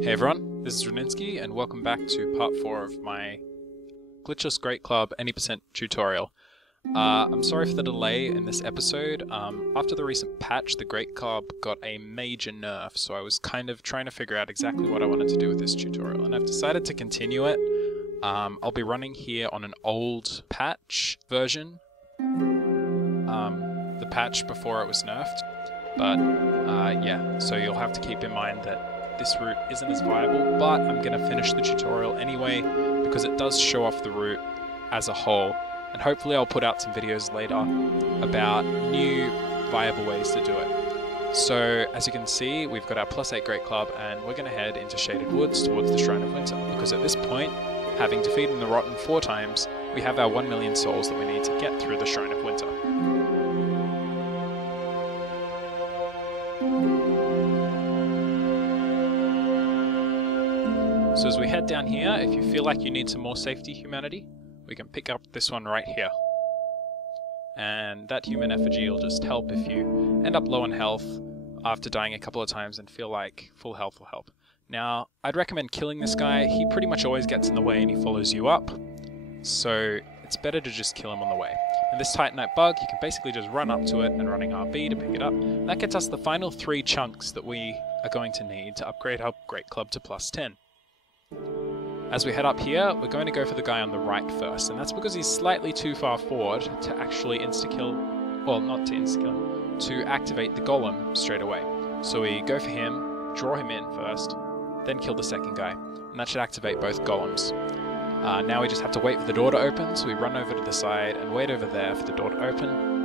Hey everyone, this is Runinsky and welcome back to part 4 of my Glitchless Great Club any percent tutorial. I'm sorry for the delay in this episode. After the recent patch, the Great Club got a major nerf, so I was kind of trying to figure out exactly what I wanted to do with this tutorial, and I've decided to continue it. I'll be running here on an old patch version, the patch before it was nerfed, but yeah, so you'll have to keep in mind that this route isn't as viable, but I'm going to finish the tutorial anyway because it does show off the route as a whole, and hopefully I'll put out some videos later about new viable ways to do it. So as you can see, we've got our +8 Great Club and we're going to head into Shaded Woods towards the Shrine of Winter, because at this point, having defeated the Rotten 4 times, we have our 1 million souls that we need to get through the Shrine of Winter. So as we head down here, if you feel like you need some more safety humanity, we can pick up this one right here. And that human effigy will just help if you end up low on health after dying a couple of times and feel like full health will help. Now, I'd recommend killing this guy. He pretty much always gets in the way and he follows you up, so it's better to just kill him on the way. And this Titanite bug, you can basically just run up to it and running RB to pick it up. And that gets us the final 3 chunks that we are going to need to upgrade our Great Club to +10. As we head up here, we're going to go for the guy on the right first, and that's because he's slightly too far forward to actually insta-kill, well, not to insta-kill, to activate the golem straight away. So we go for him, draw him in first, then kill the second guy, and that should activate both golems. Now we just have to wait for the door to open, so we run over to the side and wait over there for the door to open.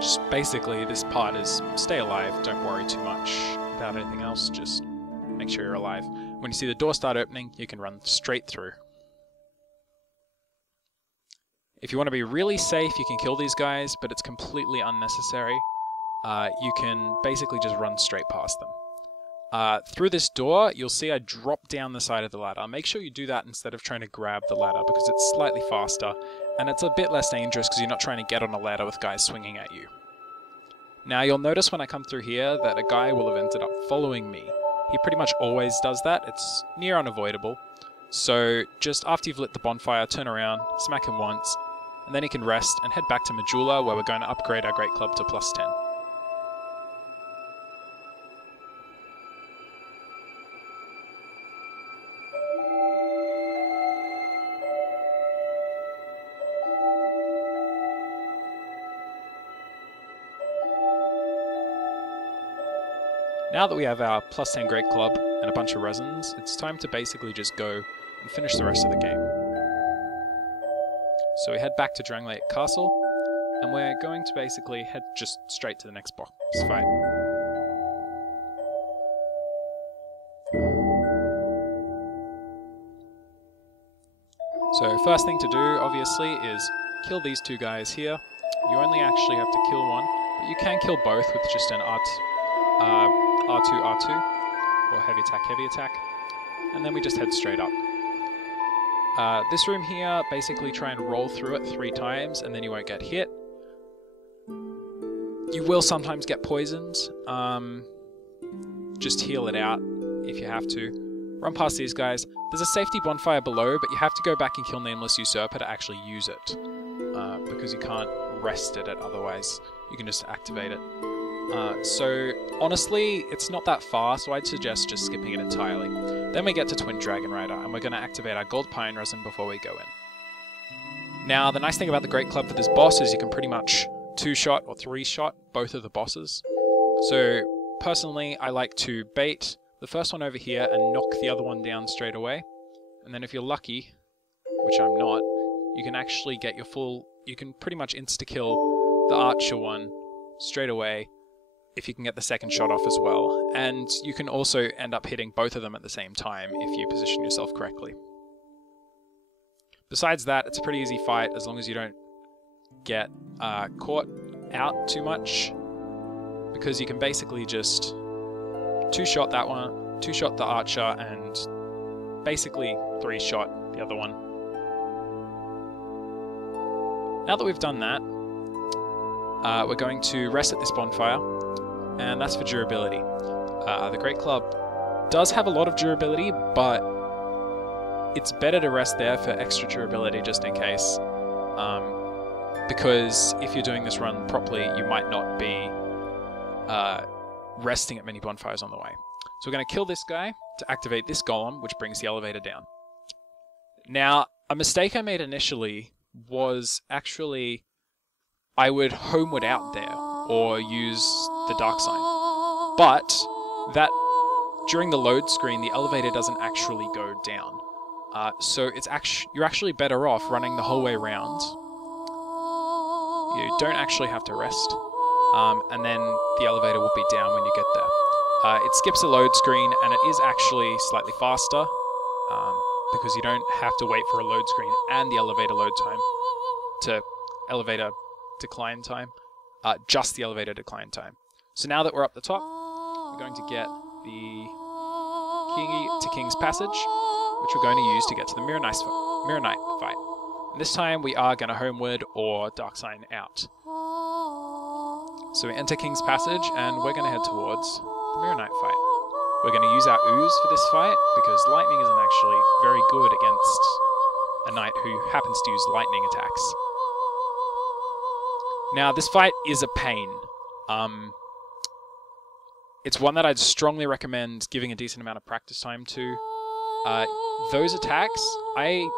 Just basically, this part is stay alive, don't worry too much about anything else, just make sure you're alive. When you see the door start opening, you can run straight through. If you want to be really safe, you can kill these guys, but it's completely unnecessary. You can basically just run straight past them. Through this door, you'll see I drop down the side of the ladder. Make sure you do that instead of trying to grab the ladder, because it's slightly faster, and it's a bit less dangerous because you're not trying to get on a ladder with guys swinging at you. Now you'll notice when I come through here that a guy will have ended up following me. He pretty much always does that, it's near unavoidable. So just after you've lit the bonfire, turn around, smack him once, and then he can rest and head back to Majula, where we're going to upgrade our Great Club to +10. Now that we have our +10 Great Club and a bunch of resins, it's time to basically just go and finish the rest of the game. So we head back to Dragonrider Castle, and we're going to basically head just straight to the next boss fight. So first thing to do, obviously, is kill these 2 guys here. You only actually have to kill one, but you can kill both with just an R2, or heavy attack, and then we just head straight up. This room here, basically try and roll through it 3 times and then you won't get hit. You will sometimes get poisoned, just heal it out if you have to. Run past these guys. There's a safety bonfire below, but you have to go back and kill Nameless Usurper to actually use it, because you can't rest it otherwise. You can just activate it. So honestly, it's not that far, so I'd suggest just skipping it entirely. Then we get to Twin Dragonrider, and we're going to activate our gold pine resin before we go in. Now, the nice thing about the Great Club for this boss is you can pretty much 2-shot or 3-shot both of the bosses. So personally, I like to bait the first one over here and knock the other one down straight away. And then if you're lucky, which I'm not, you can actually get your full... You can pretty much insta-kill the archer one straight away, if you can get the second shot off as well. And you can also end up hitting both of them at the same time if you position yourself correctly. Besides that, it's a pretty easy fight as long as you don't get caught out too much, because you can basically just 2-shot that one, 2-shot the archer, and basically 3-shot the other one. Now that we've done that, we're going to rest at this bonfire, and that's for durability. The Great Club does have a lot of durability, but it's better to rest there for extra durability just in case. Because if you're doing this run properly, you might not be resting at many bonfires on the way. So we're going to kill this guy to activate this golem, which brings the elevator down. Now, a mistake I made initially was actually I would homeward out there or use the dark sign. But that during the load screen, the elevator doesn't actually go down. So you're actually better off running the whole way around. You don't actually have to rest, and then the elevator will be down when you get there. It skips a load screen, and it is actually slightly faster, because you don't have to wait for a load screen and the elevator load time to elevator decline time, just the elevator decline time. So now that we're up the top, we're going to get the key to King's Passage, which we're going to use to get to the Mirror Knight fight. And this time we are going to homeward or dark sign out. So we enter King's Passage and we're going to head towards the Mirror Knight fight. We're going to use our ooze for this fight because lightning isn't actually very good against a knight who happens to use lightning attacks. Now this fight is a pain. It's one that I'd strongly recommend giving a decent amount of practice time to. Those attacks, I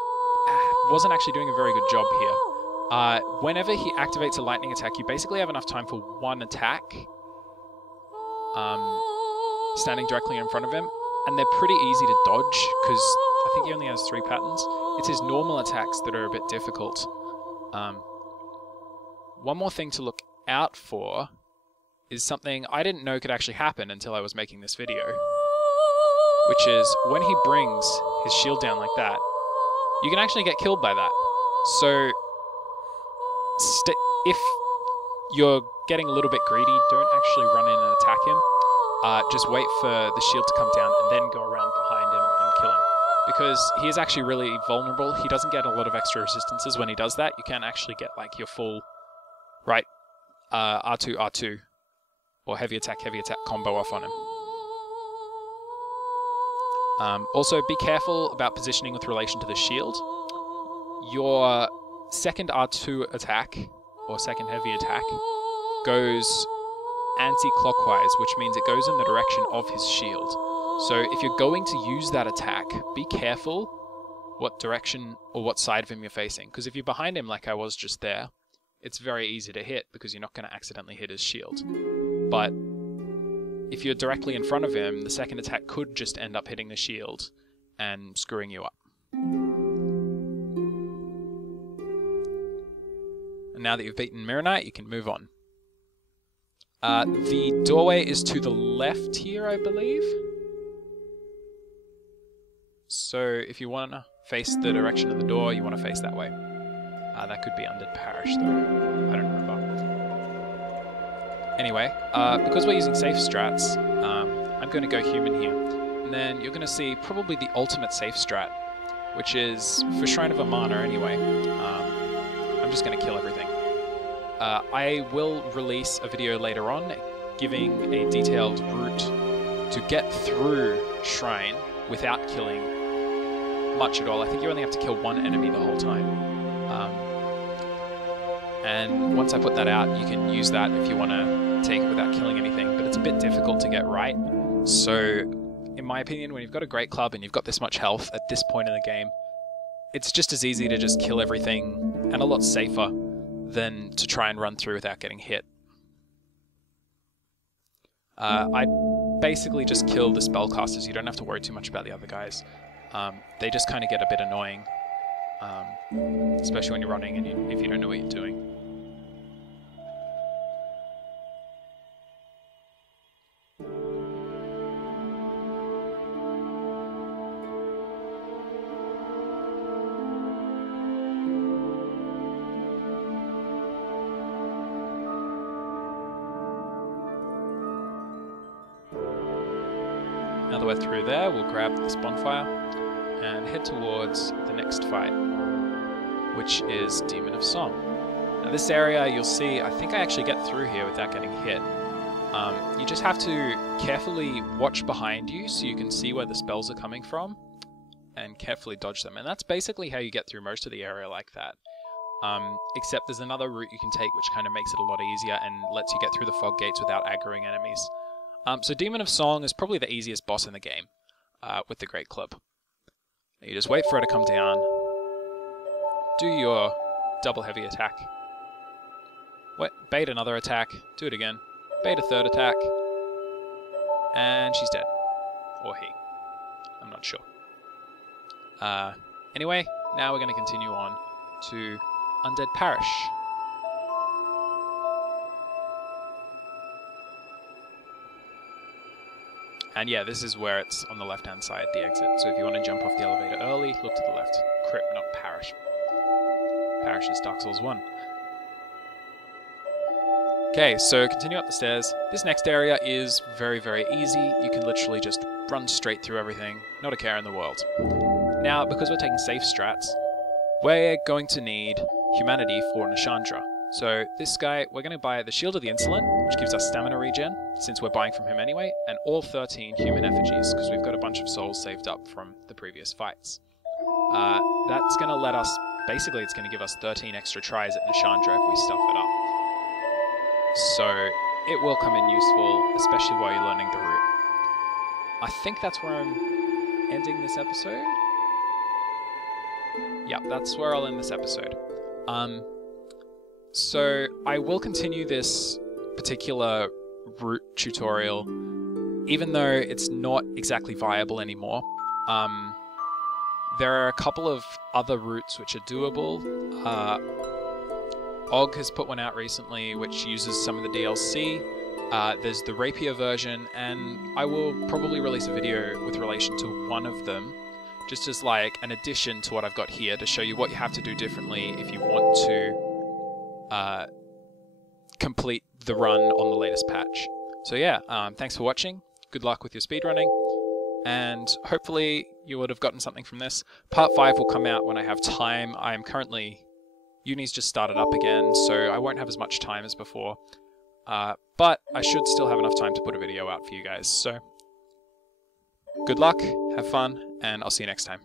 wasn't actually doing a very good job here. Whenever he activates a lightning attack, you basically have enough time for one attack, standing directly in front of him, and they're pretty easy to dodge, because I think he only has 3 patterns. It's his normal attacks that are a bit difficult. One more thing to look out for is something I didn't know could actually happen until I was making this video, which is when he brings his shield down like that, you can actually get killed by that. So if you're getting a little bit greedy, don't actually run in and attack him. Just wait for the shield to come down and then go around behind him and kill him. Because he is actually really vulnerable. He doesn't get a lot of extra resistances when he does that. You can actually get like your full R2, R2, or heavy attack combo off on him. Also, be careful about positioning with relation to the shield. Your second R2 attack, or second heavy attack, goes anti-clockwise, which means it goes in the direction of his shield. So if you're going to use that attack, be careful what direction or what side of him you're facing. Because if you're behind him like I was just there, it's very easy to hit because you're not going to accidentally hit his shield. But if you're directly in front of him, the second attack could just end up hitting the shield and screwing you up. And now that you've beaten Mirror Knight, you can move on. The doorway is to the left here, I believe. So if you want to face the direction of the door, you want to face that way. That could be Undead Parish, though. I don't remember. Anyway, because we're using safe strats, I'm going to go human here. And then you're going to see probably the ultimate safe strat, which is for Shrine of Amana anyway. I'm just going to kill everything. I will release a video later on giving a detailed route to get through Shrine without killing much at all. I think you only have to kill one enemy the whole time. And once I put that out, you can use that if you want to take it without killing anything, but it's a bit difficult to get right. So, in my opinion, when you've got a great club and you've got this much health at this point in the game, it's just as easy to just kill everything and a lot safer than to try and run through without getting hit. I basically just kill the spellcasters. You don't have to worry too much about the other guys. They just kind of get a bit annoying, especially when you're running and if you don't know what you're doing. Now that we're through there, we'll grab this bonfire and head towards the next fight, which is Demon of Song. Now this area, you'll see, I think I actually get through here without getting hit. You just have to carefully watch behind you so you can see where the spells are coming from and carefully dodge them. And that's basically how you get through most of the area like that. Except there's another route you can take which kind of makes it a lot easier and lets you get through the fog gates without aggroing enemies. So Demon of Song is probably the easiest boss in the game with the Great Club. You just wait for her to come down, do your double heavy attack, bait another attack, do it again, bait a third attack, and she's dead. Or he. I'm not sure. Anyway, now we're going to continue on to Undead Parish. And yeah, this is where it's on the left-hand side, the exit. So if you want to jump off the elevator early, look to the left. Crypt, not Parish. Parish is Dark Souls 1. Okay, so continue up the stairs. This next area is very, very easy. You can literally just run straight through everything. Not a care in the world. Now, because we're taking safe strats, we're going to need humanity for Nishandra. So this guy, we're going to buy the Shield of the Insolent, which gives us stamina regen, since we're buying from him anyway, and all 13 human effigies, because we've got a bunch of souls saved up from the previous fights. That's going to let us, basically it's going to give us 13 extra tries at Nishandra if we stuff it up. So it will come in useful, especially while you're learning the route. I think that's where I'm ending this episode. Yeah, that's where I'll end this episode. So I will continue this particular route tutorial, even though it's not exactly viable anymore. There are a couple of other routes which are doable. Og has put one out recently which uses some of the DLC. There's the Rapier version, and I will probably release a video with relation to one of them, just as like an addition to what I've got here to show you what you have to do differently if you want to complete the run on the latest patch. So yeah, thanks for watching, good luck with your speedrunning, and hopefully you would have gotten something from this. Part 5 will come out when I have time. I am currently... Uni's just started up again, so I won't have as much time as before. But I should still have enough time to put a video out for you guys, so... Good luck, have fun, and I'll see you next time.